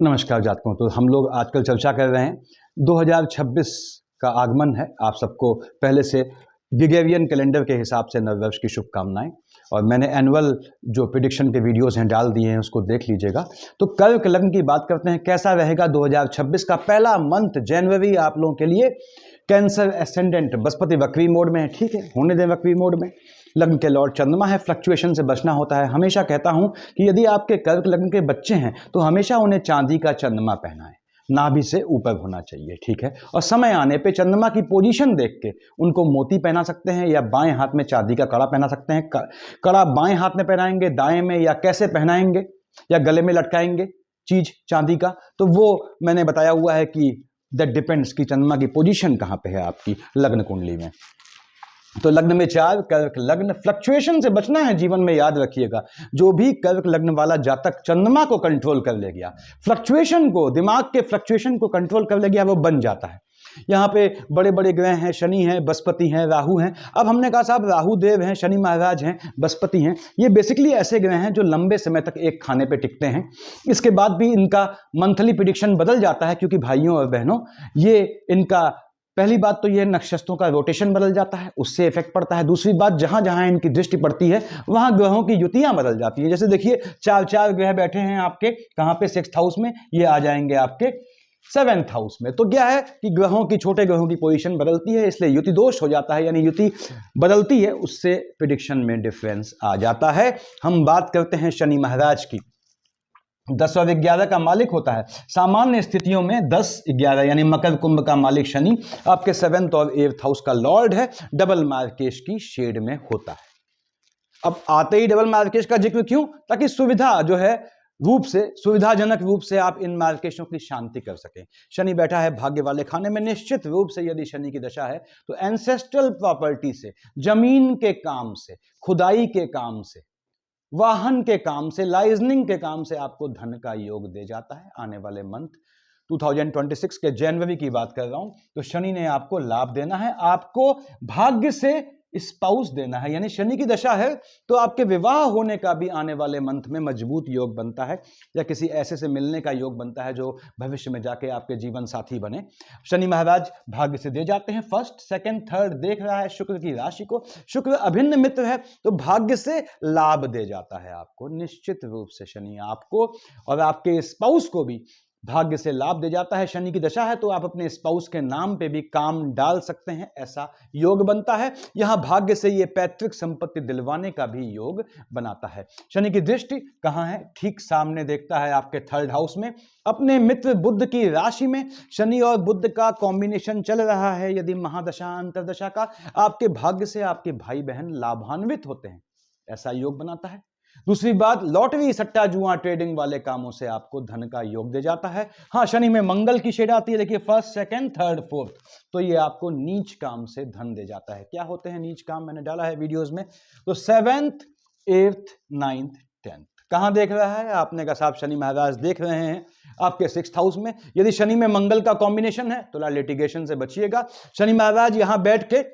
नमस्कार जातकों। तो हम लोग आजकल चर्चा कर रहे हैं 2026 का आगमन है। आप सबको पहले से ग्रेगोरियन कैलेंडर के हिसाब से नववर्ष की शुभकामनाएं। और मैंने एनुअल जो प्रिडिक्शन के वीडियोस हैं डाल दिए हैं, उसको देख लीजिएगा। तो कर्क लग्न की बात करते हैं, कैसा रहेगा 2026 का पहला मंथ जनवरी आप लोगों के लिए। कैंसर एसेंडेंट, बृहस्पति वक्री मोड में है, ठीक है, होने दें वक्री मोड में। लग्न के लॉर्ड चंद्रमा है, फ्लक्चुएशन से बचना होता है। हमेशा कहता हूं कि यदि आपके कर्क लग्न के बच्चे हैं तो हमेशा उन्हें चांदी का चंद्रमा पहनाएं, नाभि से ऊपर होना चाहिए, ठीक है। और समय आने पे चंद्रमा की पोजीशन देख के उनको मोती पहना सकते हैं या बाएं हाथ में चांदी का कड़ा पहना सकते हैं। कड़ा बाएं हाथ में पहनाएंगे, दाएं में, या कैसे पहनाएंगे, या गले में लटकाएंगे चीज चांदी का, तो वो मैंने बताया हुआ है कि दैट डिपेंड्स कि चंद्रमा की पोजीशन कहां पे है आपकी लग्न कुंडली में। तो लग्न में 4 कर्क लग्न, फ्लक्चुएशन से बचना है जीवन में, याद रखिएगा। जो भी कर्क लग्न वाला जातक चंद्रमा को कंट्रोल कर ले गया, फ्लक्चुएशन को, दिमाग के फ्लक्चुएशन को कंट्रोल कर ले गया, वो बन जाता है। यहाँ पे बड़े बड़े ग्रह हैं, शनि हैं, बृहस्पति हैं, राहु हैं। अब हमने कहा साहब राहु देव हैं, शनि महाराज हैं, बृहस्पति हैं, ये बेसिकली ऐसे ग्रह हैं जो लंबे समय तक एक खाने पे टिकते हैं। इसके बाद भी इनका मंथली प्रिडिक्शन बदल जाता है, क्योंकि भाइयों और बहनों, ये इनका पहली बात तो यह नक्षत्रों का रोटेशन बदल जाता है, उससे इफेक्ट पड़ता है। दूसरी बात, जहां जहां इनकी दृष्टि पड़ती है वहां ग्रहों की युतियां बदल जाती है। जैसे देखिए, चार ग्रह बैठे हैं आपके कहां पे, 6th हाउस में, ये आ जाएंगे आपके 7th हाउस में। तो क्या है कि ग्रहों की, छोटे ग्रहों की पोजीशन बदलती है, इसलिए युति दोष हो जाता है, यानी युति बदलती है, उससे प्रिडिक्शन में डिफरेंस आ जाता है। हम बात करते हैं शनि महाराज की। 10 और 11 का मालिक होता है। सामान्य स्थितियों में 10 11 यानी मकर कुंभ का मालिक शनि आपके 7th और 8th हाउस का लॉर्ड है। डबल मार्केश की शेड में होता है। अब आते ही डबल मार्केश का जिक्र क्यों? ताकि सुविधा जो है रूप से, सुविधाजनक रूप से आप इन मार्केशों की शांति कर सकें। शनि बैठा है भाग्य वाले खाने में। निश्चित रूप से यदि शनि की दशा है तो एंसेस्ट्रल प्रॉपर्टी से, जमीन के काम से, खुदाई के काम से, वाहन के काम से, लाइजनिंग के काम से आपको धन का योग दे जाता है। आने वाले मंथ 2026 के जनवरी की बात कर रहा हूं, तो शनि ने आपको लाभ देना है, आपको भाग्य से स्पाउस देना है। यानी शनि की दशा है तो आपके विवाह होने का भी आने वाले मंथ में मजबूत योग बनता है, या किसी ऐसे से मिलने का योग बनता है जो भविष्य में जाके आपके जीवन साथी बने। शनि महाराज भाग्य से दे जाते हैं। 1st, 2nd, 3rd देख रहा है शुक्र की राशि को। शुक्र अभिन्न मित्र है तो भाग्य से लाभ दे जाता है आपको। निश्चित रूप से शनि आपको और आपके स्पाउस को भी भाग्य से लाभ दे जाता है। शनि की दशा है तो आप अपने स्पाउस के नाम पे भी काम डाल सकते हैं, ऐसा योग बनता है। यहां भाग्य से ये पैतृक संपत्ति दिलवाने का भी योग बनाता है। शनि की दृष्टि कहां है? ठीक सामने देखता है आपके 3rd हाउस में, अपने मित्र बुध की राशि में। शनि और बुध का कॉम्बिनेशन चल रहा है। यदि महादशा अंतरदशा का, आपके भाग्य से आपके भाई बहन लाभान्वित होते हैं, ऐसा योग बनाता है। दूसरी बात, लॉटरी, सट्टा, जुआ, ट्रेडिंग वाले कामों से आपको धन का योग दे जाता है। हाँ, शनि में मंगल की शेड आती है, देखिए 1st, 2nd, 3rd, 4th, तो ये आपको नीच काम से धन दे जाता है। क्या होते हैं नीच काम? मैंने डाला है वीडियोस में। तो 7th, 8th, 9th, 10th कहां देख रहा है? आपने कहा साहब शनि महाराज देख रहे हैं आपके 6th हाउस में। यदि शनि में मंगल का कॉम्बिनेशन है तो लिटिगेशन से बचिएगा। शनि महाराज यहां बैठ के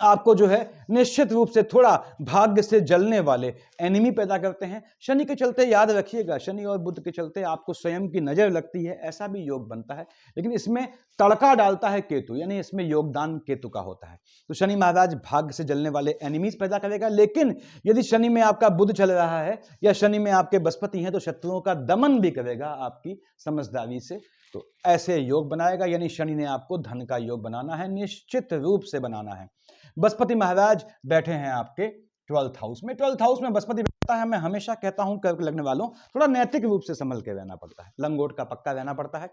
आपको जो है निश्चित रूप से थोड़ा भाग्य से जलने वाले एनिमी पैदा करते हैं। शनि के चलते याद रखिएगा, शनि और बुध के चलते आपको स्वयं की नजर लगती है, ऐसा भी योग बनता है। लेकिन इसमें तड़का डालता है केतु, यानी इसमें योगदान केतु का होता है। तो शनि महाराज भाग्य से जलने वाले एनिमीज पैदा करेगा। लेकिन यदि शनि में आपका बुध चल रहा है या शनि में आपके बृहस्पति हैं तो शत्रुओं का दमन भी करेगा आपकी समझदारी से। तो ऐसे योग बनाएगा, यानी शनि ने आपको धन का योग बनाना है, निश्चित रूप से बनाना है। बृहस्पति महाराज बैठे हैं आपके 12th हाउस में। 12th हाउस में बृहस्पति बैठता है। मैं हमेशा कहता हूं कर्क लगने वालों, थोड़ा नैतिक रूप से संभल के रहना पड़ता है, लंगोट का पक्का रहना पड़ता है।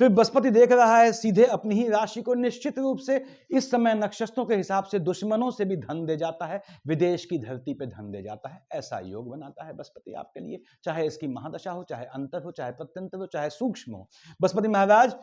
फिर बृहस्पति देख रहा है सीधे अपनी ही राशि को। निश्चित रूप से इस समय नक्षत्रों के हिसाब से दुश्मनों से भी धन दे जाता है, विदेश की धरती पे धन दे जाता है। ऐसा योग बनाता है बृहस्पति आपके लिए, चाहे इसकी महादशा हो, चाहे अंतर हो, चाहे प्रत्यंतर हो, चाहे सूक्ष्म हो। बृहस्पति महाराज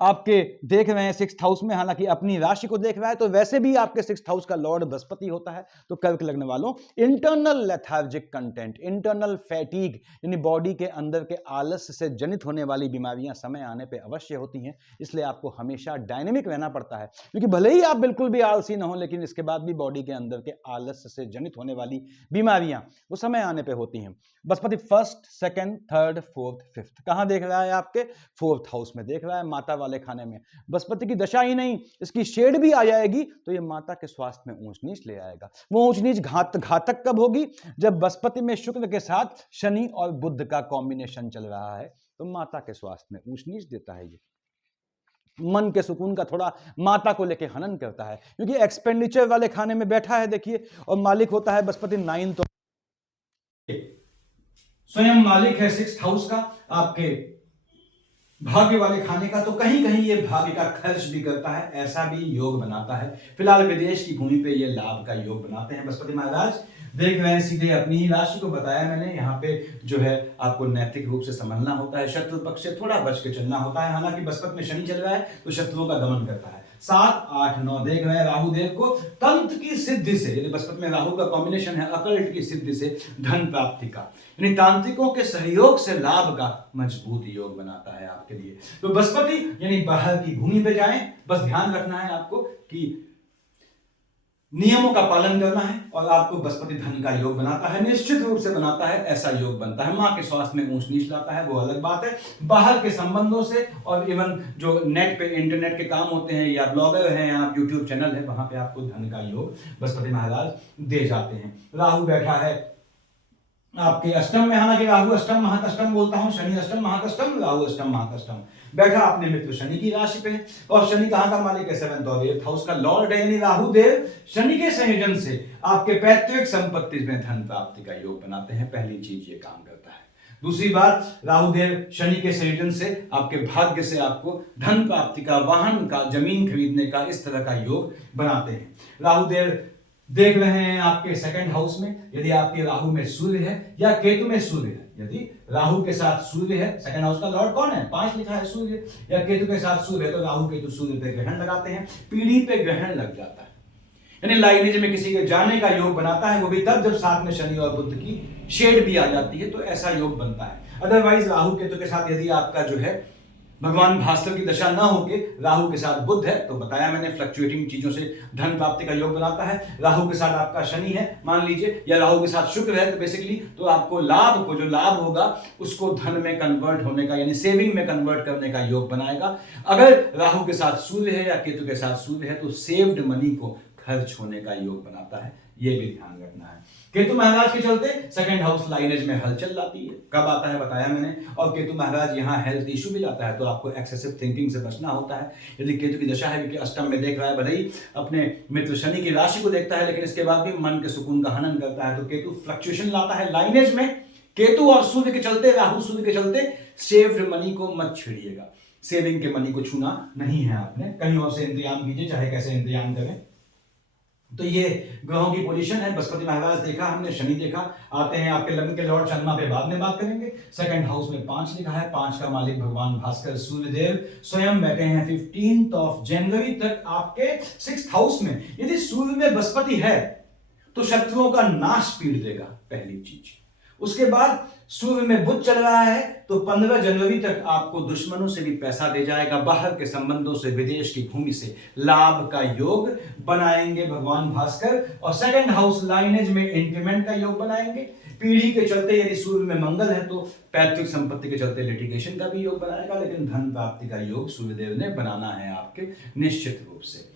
आपके देख रहे हैं 6th हाउस में, हालांकि अपनी राशि को देख रहा है, तो वैसे भी आपके 6th हाउस का लॉर्ड बृहस्पति होता है। तो कर्क लगने वालों, internal lethargic content, internal fatigue, यानी बॉडी के अंदर के आलस्य से जनित होने वाली बीमारियां समय आने पे अवश्य होती हैं। इसलिए आपको हमेशा डायनेमिक रहना पड़ता है, क्योंकि भले ही आप बिल्कुल भी आलसी ना हो, लेकिन इसके बाद भी बॉडी के अंदर के आलस्य से जनित होने वाली बीमारियां वो समय आने पे होती हैं। Brihaspati 1st, 2nd, 3rd, 4th, 5th कहां देख रहा है? आपके 4th हाउस में देख रहा है, माता वाले खाने में। बृहस्पति की दशा ही नहीं, इसकी शेड भी आ जाएगी तो ये माता के स्वास्थ्य में ऊंच नीच ले आएगा। वो ऊंच नीच घातक कब होगी? जब बृहस्पति में शुक्र के साथ शनि और बुध का कॉम्बिनेशन चल रहा है, तो माता के स्वास्थ्य में ऊंच नीच देता है। ये मन के सुकून का थोड़ा माता को लेके हनन करता है, क्योंकि एक्सपेंडिचर वाले खाने में बैठा है देखिए, और मालिक होता है बृहस्पति 9th, स्वयं मालिक है 6th हाउस का, आपके भाग्य वाले खाने का। तो कहीं कहीं ये भाग्य का खर्च भी करता है, ऐसा भी योग बनाता है। फिलहाल विदेश की भूमि पे ये लाभ का योग बनाते हैं बृहस्पति महाराज। देख रहे हैं सीधे अपनी ही राशि को बताया मैंने। यहाँ पे जो है आपको नैतिक रूप से संभलना होता है, शत्रु पक्ष से थोड़ा बच के चलना होता है। हालांकि बृहस्पति में शनि चल रहा है तो शत्रुओं का दमन करता है। 7, 8, 9 देख रहे हैं राहु देव को तंत्र की सिद्धि से, यानी बृहस्पति में राहु का कॉम्बिनेशन है, अकल्ट की सिद्धि से धन प्राप्ति का, यानी तांत्रिकों के सहयोग से लाभ का मजबूत योग बनाता है आपके लिए। तो बृहस्पति यानी बाहर की भूमि पे जाएं, बस ध्यान रखना है आपको कि नियमों का पालन करना है, और आपको बृहस्पति धन का योग बनाता है, निश्चित रूप से बनाता है, ऐसा योग बनता है। मां के स्वास्थ्य में ऊंच नीच लाता है, वो अलग बात है। बाहर के संबंधों से, और इवन जो नेट पे इंटरनेट के काम होते हैं, या ब्लॉगर हैं, या यूट्यूब चैनल है, वहां पे आपको धन का योग बृहस्पति महाराज दे जाते हैं। राहु बैठा है आपके अष्टम में, हालांकि राहु अष्टम महाकष्टम बोलता हूं, शनि अष्टम महाकष्टम, राहु अष्टम महाकष्टम, बैठा अपने मित्र शनि की राशि पे। और शनि कहां का मालिक है? 7th और 8th हाउस का लॉर्ड है, यानी राहु देव शनि के संयोजन से आपके पैतृक संपत्ति में धन प्राप्ति का योग बनाते हैं। पहली चीज ये काम करता है। दूसरी बात, राहु देव शनि के संयोजन से आपके भाग्य से आपको धन प्राप्ति का, वाहन का, जमीन खरीदने का, इस तरह का योग बनाते हैं। राहु देव देख रहे हैं आपके 2nd हाउस में, यदि आपके राहु में सूर्य है या केतु में सूर्य है। यदि राहु के साथ सूर्य है, 2nd हाउस का लॉर्ड कौन है? 5 लिखा है सूर्य, या केतु के साथ सूर्य है, तो राहु केतु सूर्य पे ग्रहण लगाते हैं, पीढ़ी पे ग्रहण लग जाता है, यानी लाइनेज में किसी के जाने का योग बनाता है। वो भी तब जब साथ में शनि और बुध की शेड भी आ जाती है, तो ऐसा योग बनता है। अदरवाइज राहु केतु के साथ यदि आपका जो है भगवान भास्कर की दशा ना होके राहु के साथ बुध है, तो बताया मैंने फ्लक्चुएटिंग चीजों से धन प्राप्ति का योग बनाता है। राहु के साथ आपका शनि है मान लीजिए, या राहु के साथ शुक्र है, तो बेसिकली तो आपको लाभ को, जो लाभ होगा उसको धन में कन्वर्ट होने का, यानी सेविंग में कन्वर्ट करने का योग बनाएगा। अगर राहु के साथ सूर्य है या केतु के साथ सूर्य है, तो सेव्ड मनी को खर्च होने का योग बनाता है, ये भी ध्यान रखना है। केतु महाराज के चलते 2nd हाउस लाइनेज में हलचल लाती है। कब आता है बताया मैंने। और केतु महाराज यहाँ हेल्थ इशू भी लाता है, तो आपको एक्सेसिव थिंकिंग से बचना होता है। यदि केतु की दशा है, क्योंकि अष्टम में देख रहा है, भले ही अपने मित्र शनि की राशि को देखता है, लेकिन इसके बाद भी मन के सुकून का हनन करता है, तो केतु फ्लक्चुएशन लाता है लाइनेज में। केतु और सूर्य के चलते, राहु सूर्य के चलते सेव्ड मनी को मत छेड़िएगा, सेविंग के मनी को छूना नहीं है आपने, कहीं और से इंतजाम कीजिए, चाहे कैसे इंतजाम करें। तो ये ग्रहों की पोजीशन है। बृहस्पति महाराज देखा हमने, शनि देखा। आते हैं आपके लग्न के लॉर्ड चंद्रमा पे बाद में बात करेंगे। 2nd हाउस में 5 लिखा है, 5 का मालिक भगवान भास्कर सूर्यदेव स्वयं बैठे हैं 15 जनवरी तक आपके 6th हाउस में। यदि सूर्य में बृहस्पति है तो शत्रुओं का नाश पीड़ देगा, पहली चीज। उसके बाद सूर्य में बुध चल रहा है, तो 15 जनवरी तक आपको दुश्मनों से भी पैसा दे जाएगा, बाहर के संबंधों से, विदेश की भूमि से लाभ का योग बनाएंगे भगवान भास्कर। और 2nd हाउस लाइनेज में इंक्रीमेंट का योग बनाएंगे। पीढ़ी के चलते यदि सूर्य में मंगल है, तो पैतृक संपत्ति के चलते लिटिगेशन का भी योग बनाएगा, लेकिन धन प्राप्ति का योग सूर्यदेव ने बनाना है आपके निश्चित रूप से।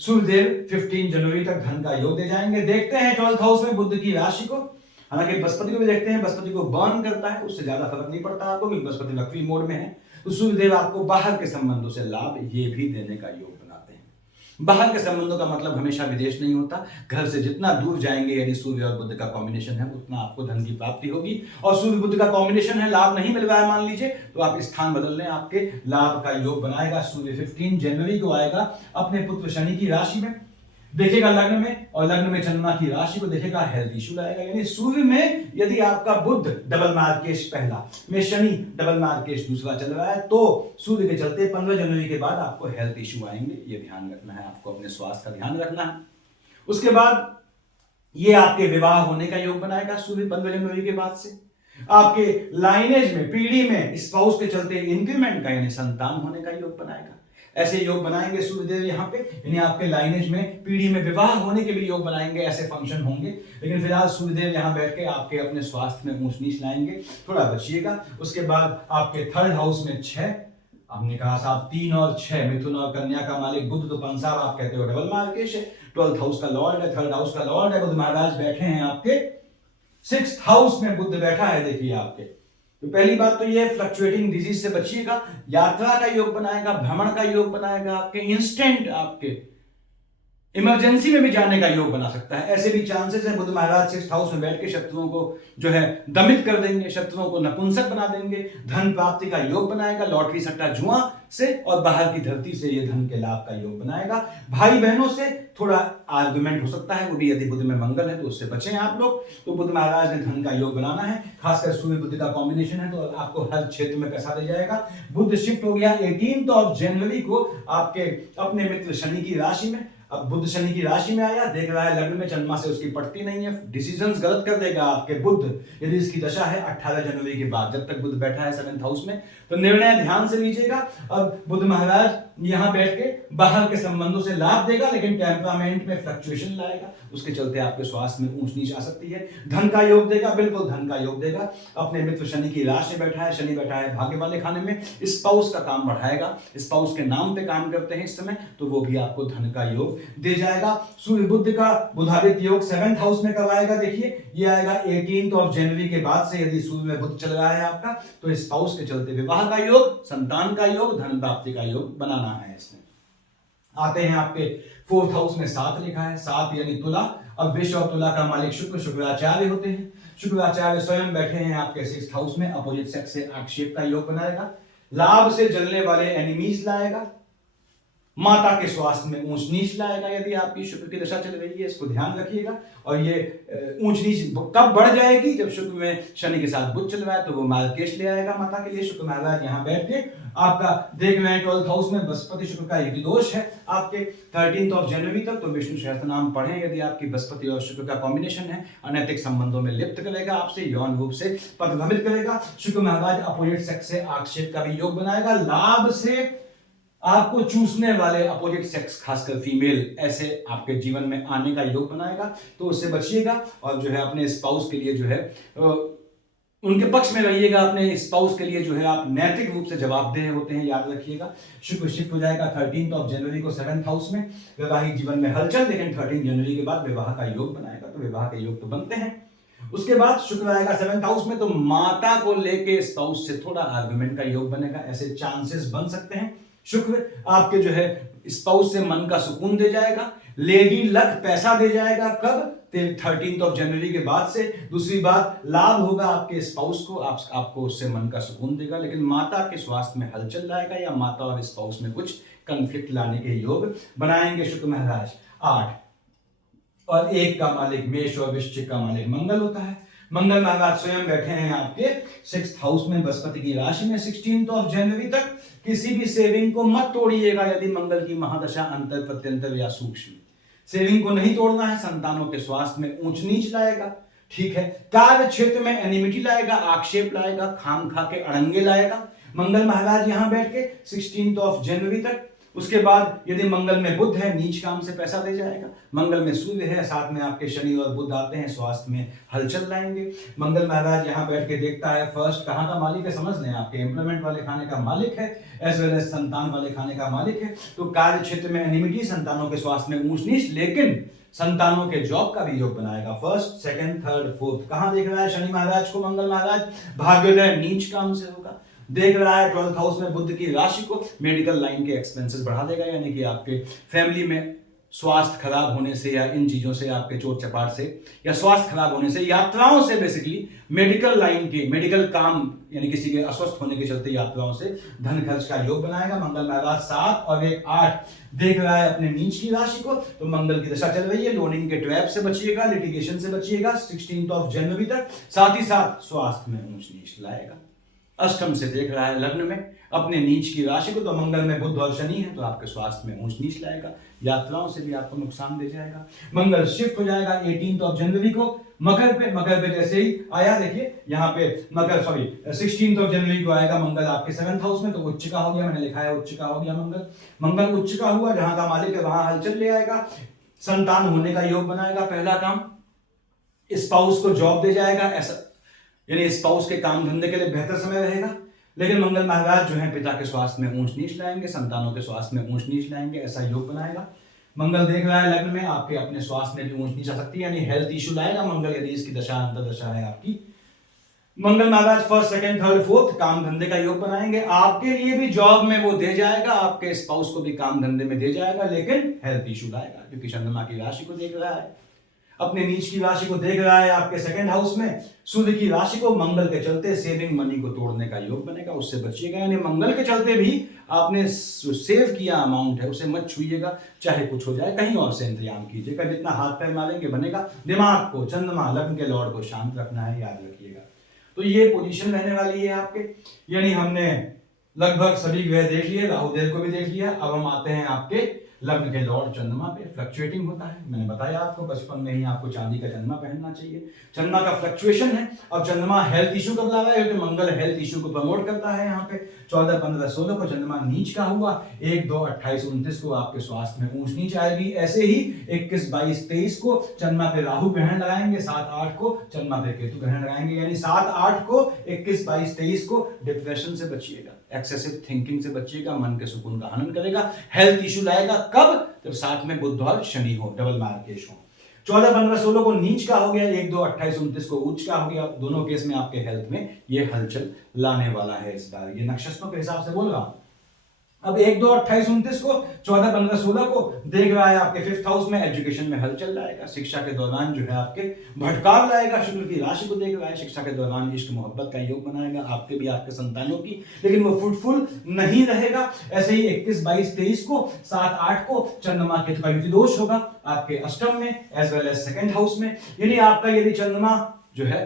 सूर्यदेव 15 जनवरी तक धन का योग दे जाएंगे। देखते हैं 12th हाउस में बुध की राशि को, हालांकि बृहस्पति को भी देखते हैं, बृहस्पति को बर्न करता है, उससे ज्यादा फर्क नहीं पड़ता आपको, क्योंकि बृहस्पति लक्ष्मी मोड में है। तो सूर्यदेव आपको बाहर के संबंधों से लाभ ये भी देने का योग बनाते हैं। बाहर के संबंधों का मतलब हमेशा विदेश नहीं होता, घर से जितना दूर जाएंगे, यदि सूर्य और बुध का कॉम्बिनेशन है, उतना आपको धन की प्राप्ति होगी। और सूर्य बुध का कॉम्बिनेशन है, लाभ नहीं मिल रहा है मान लीजिए, तो आप स्थान बदल लें, आपके लाभ का योग बनाएगा। सूर्य 15 जनवरी को आएगा अपने पुत्र शनि की राशि में। देखेगा लग्न में, और लग्न में चंद्रमा की राशि को देखेगा, हेल्थ इशू लाएगा। यानी सूर्य में यदि आपका बुध डबल मार्केश पहला में, शनि डबल मार्केश दूसरा चल रहा है, तो सूर्य के चलते 15 जनवरी के बाद आपको हेल्थ इशू आएंगे। ये ध्यान रखना है, आपको अपने स्वास्थ्य का ध्यान रखना है। उसके बाद ये आपके विवाह होने का योग बनाएगा सूर्य 15 जनवरी के बाद से। आपके लाइनेज में, पीढ़ी में स्पाउस के चलते इंक्रीमेंट का यानी संतान होने का योग बनाएगा। ऐसे योग बनाएंगे सूर्यदेव यहाँ पे, यानी आपके लाइनेज में, पीढ़ी में विवाह होने के भी योग बनाएंगे, ऐसे फंक्शन होंगे। लेकिन फिलहाल सूर्यदेव यहाँ बैठ के आपके अपने स्वास्थ्य में ऊंच नीच लाएंगे, थोड़ा बचिएगा। उसके बाद आपके थर्ड हाउस में 6, हमने कहा साहब 3 और 6, मिथुन और कन्या का मालिक बुध, तो पंसाब आप कहते हो डबल मार्केश है, 12th हाउस का लॉर्ड है, 3rd हाउस का लॉर्ड है। बुध महाराज बैठे हैं आपके 6th हाउस में, बुध बैठा है देखिए आपके। तो पहली बात तो ये फ्लक्चुएटिंग डिजीज से बचिएगा। यात्रा का योग बनाएगा, भ्रमण का योग बनाएगा, आपके इंस्टेंट, आपके इमरजेंसी में भी जाने का योग बना सकता है। ऐसे भी चांसेस है बुध महाराज 6th हाउस में बैठ के शत्रुओं को जो है दमित कर देंगे, शत्रुओं को नपुंसक बना देंगे। धन प्राप्ति का योग बनाएगा, लॉटरी सट्टा जुआ से और बाहर की धरती से ये धन के लाभ का योग बनाएगा। भाई बहनों से थोड़ा आर्गुमेंट हो सकता है, वो भी यदि बुध में मंगल है तो उससे बचें आप लोग। तो बुध महाराज ने धन का योग बनाना है, खासकर सूर्य बुध का कॉम्बिनेशन है तो आपको हर क्षेत्र में पैसा दे जाएगा। बुध शिफ्ट हो गया 18 जनवरी को आपके अपने मित्र शनि की राशि में। अब बुध शनि की राशि में आया, देख रहा है लग्न में चंद्रमा से उसकी पटती नहीं है, डिसीजंस गलत कर देगा आपके बुध, यदि इसकी दशा है 18 जनवरी के बाद। जब तक बुध बैठा है 7th हाउस में, तो निर्णय ध्यान से लीजिएगा। अब बुध महाराज यहां बैठ के बाहर के संबंधों से लाभ देगा, लेकिन टेम्परामेंट में फ्लक्चुएशन लाएगा, उसके चलते आपके स्वास्थ्य में ऊंच नीच आ सकती है। धन का योग देगा, बिल्कुल धन का योग देगा। अपने मित्र शनि की राशि बैठा है, शनि बैठा है भाग्य वाले खाने में, स्पाउस का काम बढ़ाएगा, स्पाउस के नाम पे काम करते हैं इस समय, तो वो भी आपको धन का योग दे जाएगा। सूर्य बुध का बुधादित्य योग 7th हाउस में कब आएगा, देखिए ये आएगा 18 जनवरी के बाद से। यदि सूर्य में बुध चल रहा है आपका, तो स्पाउस के चलते विवाह का योग, संतान का योग, धन प्राप्ति का योग बनाना है इसमें। आते हैं आपके 4th हाउस में 7 लिखा है, 7 यानी तुला। अब विश्व और तुला का मालिक शुक्र, शुक्राचार्य होते हैं। शुक्राचार्य स्वयं बैठे हैं आपके 6th हाउस में, अपोजिट सेक्स से आक्षेप का योग बनाएगा, लाभ से जलने वाले एनिमीज लाएगा, माता के स्वास्थ्य में ऊंच नीच लाएगा यदि आपकी शुक्र की दशा चल रही है, इसको ध्यान रखिएगा। और ये ऊंच नीच कब बढ़ जाएगी, जब शुक्र में शनि के साथ बुध चल रहा है, तो वो मार्केश ले आएगा माता के लिए। शुक्र महाराज यहाँ बैठ के आपका देख रहे हैं 12th हाउस में, बृहस्पति शुक्र का एक दोष है आपके 13 जनवरी तक। तो विष्णु सहस्त्र नाम पढ़ें यदि आपकी बृहस्पति और शुक्र का कॉम्बिनेशन है। अनैतिक संबंधों में लिप्त करेगा, आपसे यौन रूप से प्रभावित करेगा। शुक्र महाराज अपोजिट सेक्स से आक्षेप का भी योग बनाएगा, लाभ से आपको चूसने वाले अपोजिट सेक्स, खासकर फीमेल, ऐसे आपके जीवन में आने का योग बनाएगा, तो उससे बचिएगा। और जो है अपने स्पाउस के लिए जो है उनके पक्ष में रहिएगा, अपने स्पाउस के लिए जो है आप नैतिक रूप से जवाबदेह होते हैं, याद रखिएगा। शुक्र शिफ्ट हो जाएगा 13 जनवरी को 7th हाउस में, वैवाहिक जीवन में हलचल, लेकिन 13 जनवरी के बाद विवाह का योग बनाएगा, तो विवाह के योग तो बनते हैं। उसके बाद शुक्र आएगा 7th हाउस में, तो माता को लेके स्पाउस से थोड़ा आर्गुमेंट का योग बनेगा, ऐसे चांसेस बन सकते हैं। शुक्र आपके जो है स्पाउस से मन का सुकून दे जाएगा, लेडी लक पैसा दे जाएगा, कब 13 जनवरी के बाद से। दूसरी बात, लाभ होगा आपके स्पाउस को, आपको उससे मन का सुकून देगा, लेकिन माता के स्वास्थ्य में हलचल लाएगा, या माता और स्पाउस में कुछ कंफ्लिक्ट लाने के योग बनाएंगे शुक्र महाराज। 8 और 1 का मालिक मेष और वृश्चिक का मालिक मंगल होता है। मंगल महाराज स्वयं बैठे हैं आपके 6th हाउस में, बृहस्पति की राशि में 16 जनवरी तक। किसी भी सेविंग को मत तोड़िएगा यदि मंगल की महादशा अंतर प्रत्यंतर या सूक्ष्म, सेविंग को नहीं तोड़ना है। संतानों के स्वास्थ्य में ऊंच नीच लाएगा, ठीक है। कार्य क्षेत्र में एनिमिटी लाएगा, आक्षेप लाएगा, खाम खा के अड़ंगे लाएगा मंगल महाराज यहां बैठ के 16 जनवरी तक। उसके बाद यदि मंगल में बुध है, नीच काम से पैसा दे जाएगा। मंगल में सूर्य है, साथ में आपके शनि और बुध आते हैं, स्वास्थ्य में हलचल लाएंगे। मंगल महाराज यहाँ बैठ के देखता है फर्स्ट कहाँ का मालिक है, समझ लें आपके एम्प्लॉयमेंट वाले खाने का मालिक है, एज वेल एज संतान वाले खाने का मालिक है। तो कार्य क्षेत्र में एनिमिटी, संतानों के स्वास्थ्य में ऊंच नीच, लेकिन संतानों के जॉब का भी योग बनाएगा। 1st, 2nd, 3rd, 4th कहां देख रहा है शनि महाराज को मंगल महाराज, भाग्योदय नीच काम से होगा। देख रहा है 12th हाउस में बुध की राशि को, मेडिकल लाइन के एक्सपेंसेस बढ़ा देगा, यानी कि आपके फैमिली में स्वास्थ्य खराब होने से या इन चीजों से, आपके चोट चपाट से या स्वास्थ्य खराब होने से, यात्राओं से, बेसिकली मेडिकल लाइन के, मेडिकल काम यानी किसी के अस्वस्थ होने के चलते यात्राओं से धन खर्च का योग बनाएगा। मंगल महाराज 7 और 1 8 देख रहा है अपने नीच की राशि को, तो मंगल की दशा चल रही है। लोनिंग के ट्रैप से बचिएगा, लिटिगेशन से बचिएगा 16 जनवरी तक। साथ ही साथ स्वास्थ्य में ऊंच नीच लाएगा। अष्टम से देख रहा है लग्न में अपने नीच की राशि को, तो मंगल में बुध और शनि है, तो आपके स्वास्थ्य में ऊंच नीच लाएगा, यात्राओं से भी आपको नुकसान दे जाएगा। मंगल शिफ्ट हो जाएगा 18 जनवरी को मकर पे। मकर पे जैसे ही आया, देखिए यहाँ पे मकर 16 जनवरी को आएगा मंगल आपके 7th हाउस में, तो उच्च का हो गया, मैंने लिखा है उच्च का हो गया मंगल। मंगल उच्च का हुआ, जहां का मालिक है वहां हलचल ले आएगा, संतान होने का योग बनाएगा। पहला काम, स्पाउस को जॉब दे जाएगा, ऐसा यानी स्पाउस के काम धंधे के लिए बेहतर समय रहेगा। लेकिन मंगल महाराज जो है पिता के स्वास्थ्य में ऊंच नीच लाएंगे, संतानों के स्वास्थ्य में ऊंच नीच लाएंगे, ऐसा योग बनाएगा। मंगल देख रहा है लग्न में आपके अपने स्वास्थ्य में भी ऊंच नीच आ सकती है, यानी हेल्थ इशू लाएगा मंगल, यदि इसकी दशा अंतर्दशा है आपकी। मंगल महाराज 1st 2nd 3rd 4th काम धंधे का योग बनाएंगे। आपके लिए भी जॉब में वो दे जाएगा, आपके स्पाउस को भी काम धंधे में दे जाएगा, लेकिन हेल्थ इशू लाएगा, क्योंकि चंद्रमा की राशि को देख रहा है, अपने नीच की राशि को देख रहा है आपके 2nd हाउस में। सूर्य की राशि को मंगल के चलते सेविंग मनी को तोड़ने का योग बनेगा, उससे बचिएगा, यानी मंगल के चलते भी आपने सेव किया अमाउंट है उसे मत छुइएगा, चाहे कुछ हो जाए, कहीं और से इंतजाम कीजिएगा, जितना हाथ पैर मारेंगे बनेगा। दिमाग को, चंद्रमा लग्न के लॉर्ड को शांत रखना है, याद रखिएगा। तो ये पोजीशन रहने वाली है आपके, यानी हमने लगभग सभी ग्रह देख लिए, राहुदेव को भी देख लिया। अब हम आते हैं आपके लग्न के लॉर्ड चंद्रमा पे। फ्लक्चुएटिंग होता है, मैंने बताया आपको बचपन में ही आपको चांदी का चंद्रमा पहनना चाहिए। चंद्रमा का फ्लक्चुएशन है। अब चंद्रमा हेल्थ इशू कब ला रहा है, क्योंकि मंगल हेल्थ इशू को प्रमोट करता है। यहाँ पे 14 15 16 को चंद्रमा नीच का हुआ, 1 2 28 29 को आपके स्वास्थ्य में ऊंच नीच आएगी। ऐसे ही 21 22 23 को चंद्रमा पे राहु ग्रहण लगाएंगे, 7 8 को चंद्रमा पे केतु ग्रहण लगाएंगे, यानी 7 8 को 21 22 23 को डिप्रेशन से बचिएगा, एक्सेसिव थिंकिंग से बचिएगा, मन के सुकून का हनन करेगा, हेल्थ इशू लाएगा। कब? जब साथ में बुध और शनि हो, डबल मार्केश हो। 14 15 16 को नीच का हो गया, 1 2 28 29 को उच्च का हो गया। दोनों केस में आपके हेल्थ में ये हलचल लाने वाला है इस बार, ये नक्षत्रों के हिसाब से बोल रहा हूं। अब 1 2 28 29 को 14 15 16 को देख रहा है आपके 5th हाउस में, एजुकेशन में हलचल लाएगा, शिक्षा के दौरान जो है आपके भटकाव लाएगा। शुक्र की राशि को देख रहा है, शिक्षा के दौरान इश्क मोहब्बत का योग बनाएगा, आपके भी आपके संतानों की, लेकिन वो फ्रूटफुल नहीं रहेगा। ऐसे ही 21 22 23 को 7 8 को चंद्रमा केतु का युति दोष होगा आपके अष्टम में as well as 2nd house में, यानी आपका यदि चंद्रमा जो है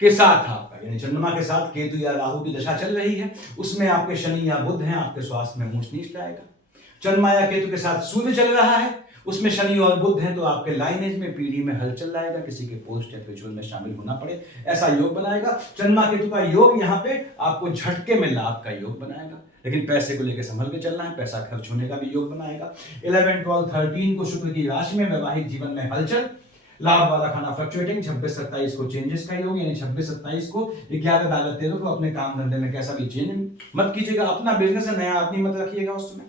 के साथ आपका, यानी चंद्रमा के साथ केतु या राहु की दशा चल रही है, उसमें आपके शनि या बुध हैं, आपके स्वास्थ्य में ऊंच नीच लाएगा। चंद्रमा या केतु के साथ सूर्य चल रहा है, उसमें शनि और बुध हैं, तो आपके लाइनेज में पीढ़ी में हलचल लाएगा, किसी के पोस्ट या रिचुअल में शामिल होना पड़े, ऐसा योग बनाएगा। चंद्रमा केतु का योग यहाँ पे आपको झटके में लाभ का योग बनाएगा, लेकिन पैसे को लेकर संभल के चलना है, पैसा खर्च होने का भी योग बनाएगा। 11 12 13 को शुक्र की राशि में वैवाहिक जीवन में हलचल, लाभ वाला खाना फ्लक्चुएटिंग। 26 27 को चेंजेस का योग, यानी 26 27 को 11 12 13 को अपने काम धंधे में कैसा भी चेंज मत कीजिएगा। अपना बिजनेस है, नया आदमी मत रखिएगा उस समय,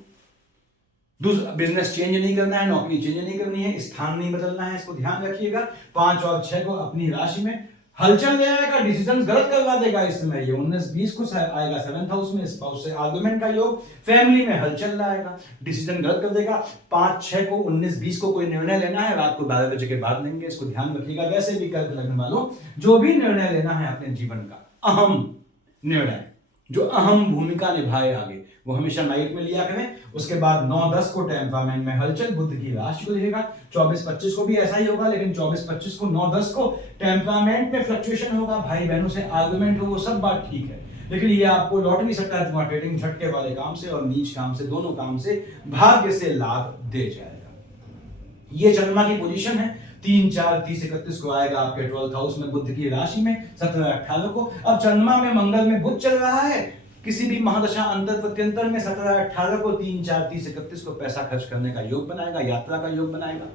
दूसरा बिजनेस चेंज नहीं करना है, नौकरी चेंज नहीं करनी है, स्थान नहीं बदलना है, इसको ध्यान रखिएगा। 5 और 6 को अपनी राशि में हलचल ले आएगा, डिसीजन गलत करवा देगा इस समय। ये 19 20 को आएगा 7th हाउस में, स्पाउस से आर्गुमेंट का योग, फैमिली में हलचल लाएगा, डिसीजन गलत कर देगा। 5 6 को 19 20 को कोई निर्णय लेना है, रात को 12 बजे के बाद लेंगे, इसको ध्यान रखिएगा। वैसे भी कर्क लगने वालों, जो भी निर्णय लेना है अपने जीवन का, अहम निर्णय जो अहम भूमिका निभाए आगे, वो हमेशा नाइट में लिया करें। उसके बाद 9 10 को टेम्परामेंट में हलचल, बुध की राशि को देखेगा। 24 25 को भी ऐसा ही होगा, लेकिन 24 25 को 9 10 को टेम्परामेंट में फ्लक्चुएशन होगा, भाई बहनों से आर्गुमेंट हो, वो सब बात ठीक है, लेकिन ये आपको लौट नहीं सकता जुआ ट्रेडिंग झटके वाले काम से और नीच काम से, दोनों काम से भाग्य से लाभ दे जाएगा। ये चंद्रमा की पोजीशन है। 3 4 30 31 को आएगा आपके 12th हाउस में, बुध की राशि में 17 18 को। अब चंद्रमा में मंगल में बुध चल रहा है, किसी भी महादशा अंतर प्रत्यंतर में 17 18 को 3 4 30 31 को पैसा खर्च करने का योग बनाएगा, यात्रा का योग बनाएगा,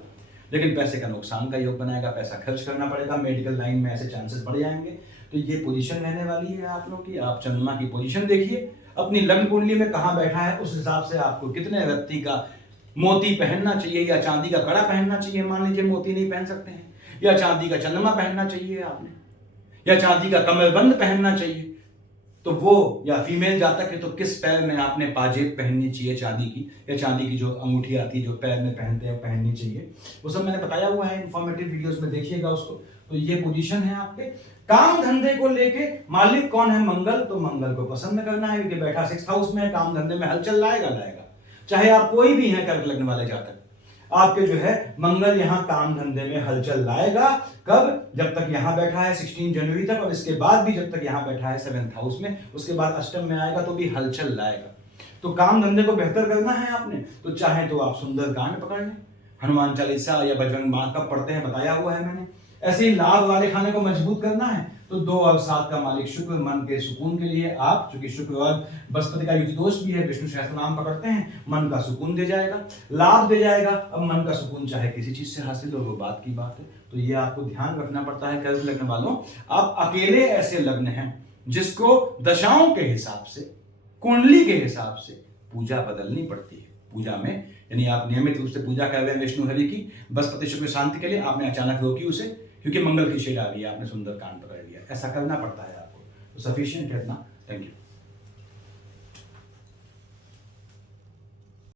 लेकिन पैसे का नुकसान का योग बनाएगा, पैसा खर्च करना पड़ेगा, मेडिकल लाइन में ऐसे चांसेस बढ़ जाएंगे। तो ये पोजीशन रहने वाली है आप लोग की। आप चंद्रमा की पोजीशन देखिए, अपनी लग्न कुंडली में कहाँ बैठा है, उस हिसाब से आपको कितने रत्ती का मोती पहनना चाहिए या चांदी का कड़ा पहनना चाहिए। मान लीजिए मोती नहीं पहन सकते हैं, या चांदी का चंद्रमा पहनना चाहिए आपने, या चांदी का कमरबंद पहनना चाहिए, तो वो या फीमेल जातक है तो किस पैर में आपने पाजेब पहननी चाहिए चांदी की, या चांदी की जो अंगूठी आती है जो पैर में पहनते हैं पहननी चाहिए, वो सब मैंने बताया हुआ है इन्फॉर्मेटिव वीडियोस में, देखिएगा उसको। तो ये पोजीशन है आपके। काम धंधे को लेके मालिक कौन है? मंगल। तो मंगल को पसंद करना है क्योंकि बैठा 6th हाउस में, काम धंधे में हलचल लाएगा। चाहे आप कोई भी हैं कर्क लग्न वाले जातक, आपके जो है मंगल यहाँ काम धंधे में हलचल लाएगा। कब? जब तक यहाँ बैठा है 16 जनवरी तक, और इसके बाद भी जब तक यहाँ बैठा है 7th हाउस में, उसके बाद अष्टम में आएगा तो भी हलचल लाएगा। तो काम धंधे को बेहतर करना है आपने, तो चाहे तो आप सुंदरकांड पकड़ लें, हनुमान चालीसा या बजरंग बाण कब पढ़ते हैं बताया हुआ है मैंने। ऐसे ही लाभ वाले खाने को मजबूत करना है तो 2 और 7 का मालिक शुक्र, मन के सुकून के लिए आप, चूंकि शुक्र और बृहस्पति का युति दोष भी है, विष्णु सहस्त्र नाम पकड़ते हैं, मन का सुकून दे जाएगा, लाभ दे जाएगा। अब मन का सुकून चाहे किसी चीज से हासिल हो, वो बात की बात है। तो ये आपको ध्यान रखना पड़ता है कर्क लग्न वालों। आप अकेले ऐसे लग्न हैं जिसको दशाओं के हिसाब से, कुंडली के हिसाब से पूजा बदलनी पड़ती है। पूजा में यानी आप नियमित रूप से पूजा कर रहे हैं विष्णु हरि की, बृहस्पति शुक्र शांति के लिए, आपने अचानक रोकी उसे क्योंकि मंगल की शेड आ गई है, आपने सुंदरकांड पकड़ लिया, ऐसा करना पड़ता है आपको। तो सफिशिएंट है इतना। Thank you.